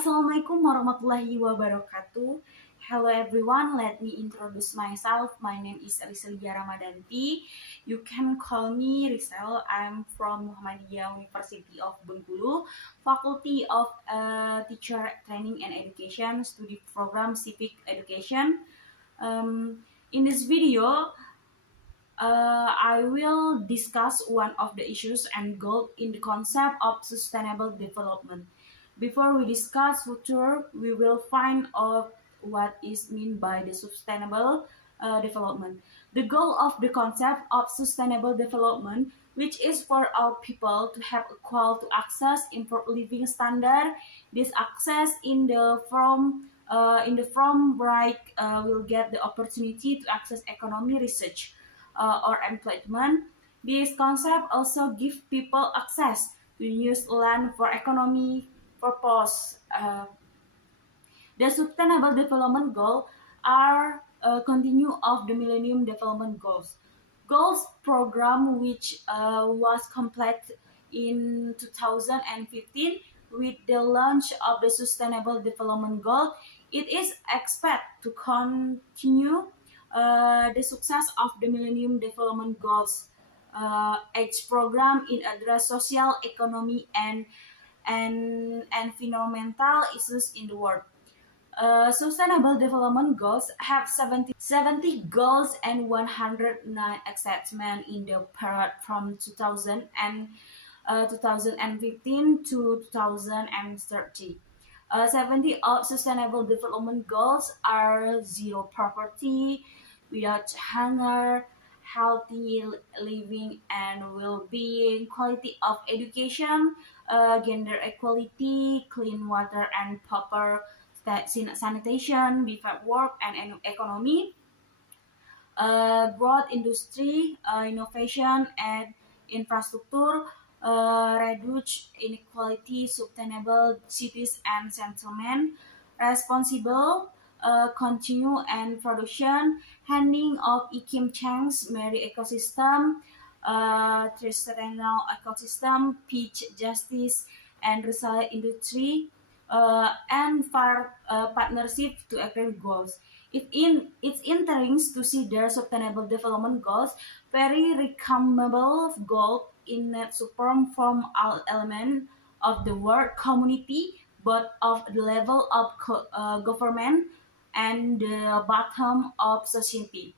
Assalamualaikum warahmatullahi wabarakatuh. Hello everyone, let me introduce myself. My name is Riselia Ramadanti. You can call me Risel. I'm from Muhammadiyah University of Bengkulu, Faculty of Teacher Training and Education, Study Program Civic Education. In this video, I will discuss one of the issues and goals in the concept of sustainable development. Before we discuss future, we will find out what is meant by the sustainable development. The goal of the concept of sustainable development, which is for all people to have equal to access, improved living standard. This access in the from right will get the opportunity to access economy research or employment. This concept also gives people access to use land for economic purpose. The Sustainable Development Goals are a continue of the Millennium Development Goals. Goals program which was completed in 2015 with the launch of the Sustainable Development Goal. It is expected to continue the success of the Millennium Development Goals age program in address social, economy, and environmental issues in the world. Sustainable Development Goals have 70 goals and 109 assessments in the period from 2015 to 2030. 70 of Sustainable Development Goals are zero poverty, without hunger, healthy living and well-being, quality of education, gender equality, clean water and proper sanitation, before work and economy, broad industry, innovation and infrastructure, reduce inequality, sustainable cities and settlement, responsible continue and production, handling of change, marine ecosystem, terrestrial ecosystem, peace, justice, and resilient industry, and for partnership to achieve goals. It's interesting to see their sustainable development goals, very recommendable goal in net support from all elements of the world community, both of the level of government and the bottom of society.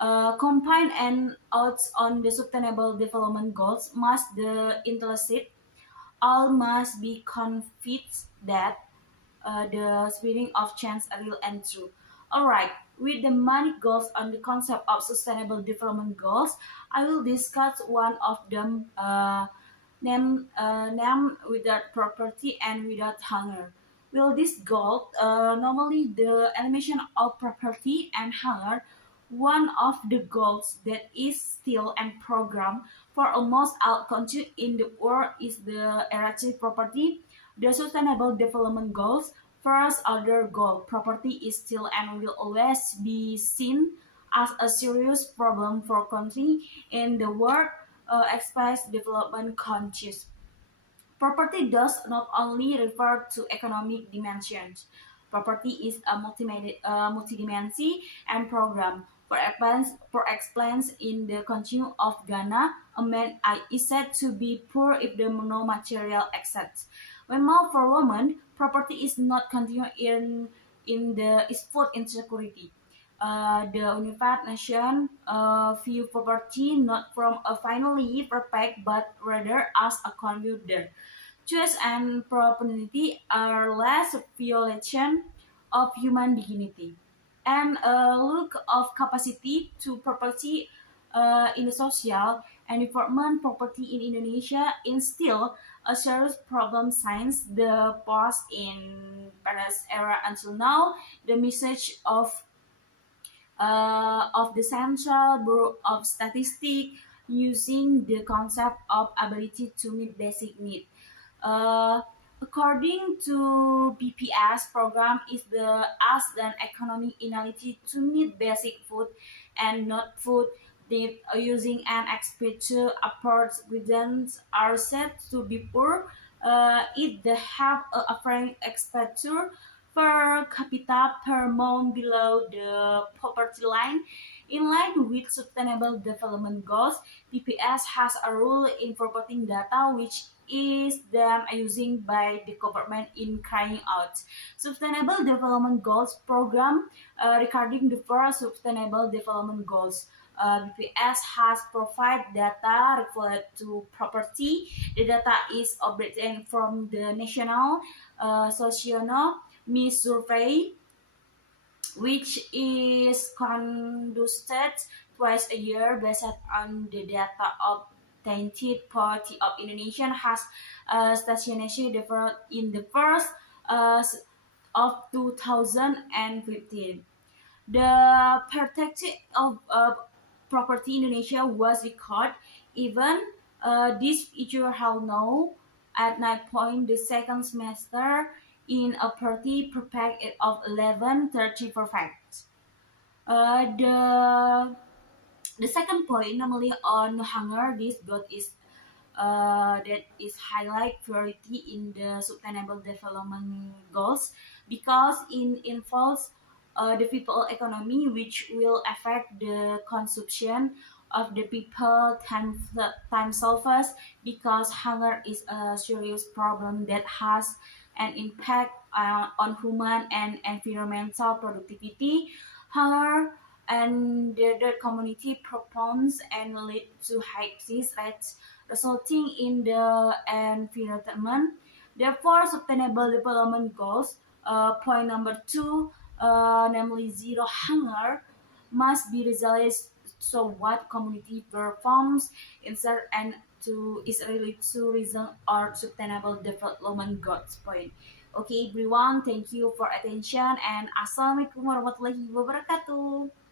Combine and odds on the sustainable development goals must the interested all must be convinced that the spirit of change are real and true. Alright, with the many goals on the concept of sustainable development goals, I will discuss one of them, name without property and without hunger. Will this goal, normally the elimination of property and hunger, one of the goals that is still and program for almost all countries in the world is the eradication poverty. The Sustainable Development Goals, first order goal, poverty is still and will always be seen as a serious problem for countries in the world, especially development countries. Property does not only refer to economic dimensions. Property is a multidimensional and program. For explains in the country of Ghana, a man is said to be poor if there are no material assets. When more for women, property is not continued in the is food insecurity. The Unified Nation view poverty not from a finally perfect but rather as a contributor. Choice and property are less violation of human dignity and a look of capacity to property in the social and development property in Indonesia is still a serious problem since the past in Paris era until now. The message of the Central Bureau of Statistics using the concept of ability to meet basic needs. According to BPS program is the as an economic inability to meet basic food and not food need using an expenditure approach regions are said to be poor it they have a foreign expenditure per capita per month below the poverty line. In line with Sustainable Development Goals, TPS has a role in promoting data which is them using by the government in carrying out Sustainable Development Goals program regarding the first Sustainable Development Goals. BPS has provided data related to property. The data is obtained from the National Socioeconomic Survey, which is conducted twice a year based on the data obtained. Party of Indonesia has stationation developed in the first uh, of 2015. The perspective of property in Indonesia was recorded. Even this feature held now at 9 point the second semester in a party perspective of 1130 perfect. The second point, normally on hunger, this God is that is highlight priority in the sustainable development goals because it involves the people economy which will affect the consumption of the people time solvers because hunger is a serious problem that has an impact on human and environmental productivity. Hunger and the community propounds and lead to high disease rates resulting in the environment. Therefore, sustainable development goals, point number two, namely zero hunger, must be realized so what community performs insert and to is related to reason or sustainable development goals point. Okay, everyone, thank you for attention and assalamualaikum warahmatullahi wabarakatuh.